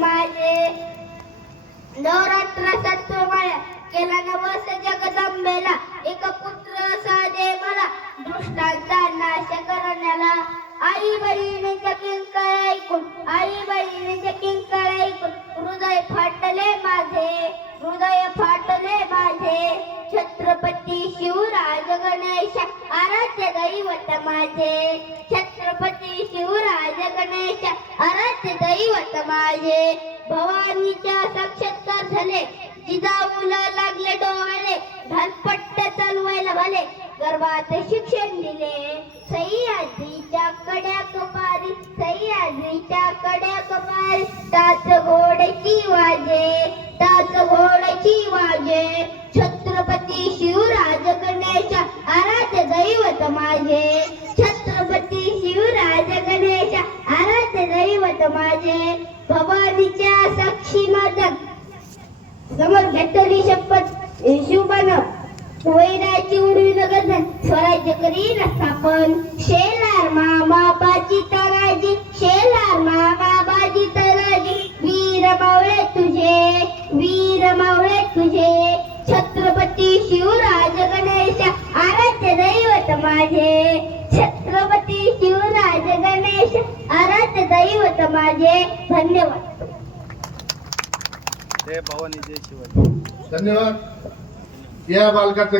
माझे नवरात्र सत्वमाळ्या केला नवस जगदंबेला एक पुत्र साधे मला दुष्टांचा नाश करण्याला आई बहिणीचे किंकाळ ऐकून हृदय फाटले माझे छत्रपती शिवराज गणेश आराध्य दैवत माझे छत्रपती शिवराज गणेश आराध्य दैवत माझे भवानीच्या साक्षात्कार झाले जिजाऊला लागले डोळे धनपट्ट चालवायला भले गर्भात शिक्षण दिले सह्याद्रीच्या कड्या कपारी टाच घोड्याची वाजे छत्रपती शिवराज गणेश आराध्य दैवत माझे छत्रपती शिवराज गणेश आराध्य दैवत माझे भवानीच्या साक्षी माझा समोर घेतली शपथ शिवबान वैराची उडवी गर्दन स्वराज्य करीन स्थापन शेलार मामा बाजी तराजी वीर मावळे तुझे छत्रपती शिवराज गणेश आराध्य दैवत माझे छत्रपती शिवराज गणेश आराध्य दैवत माझे धन्यवाद. जय भवानी जय शिवाजी. धन्यवाद. या बालकाचे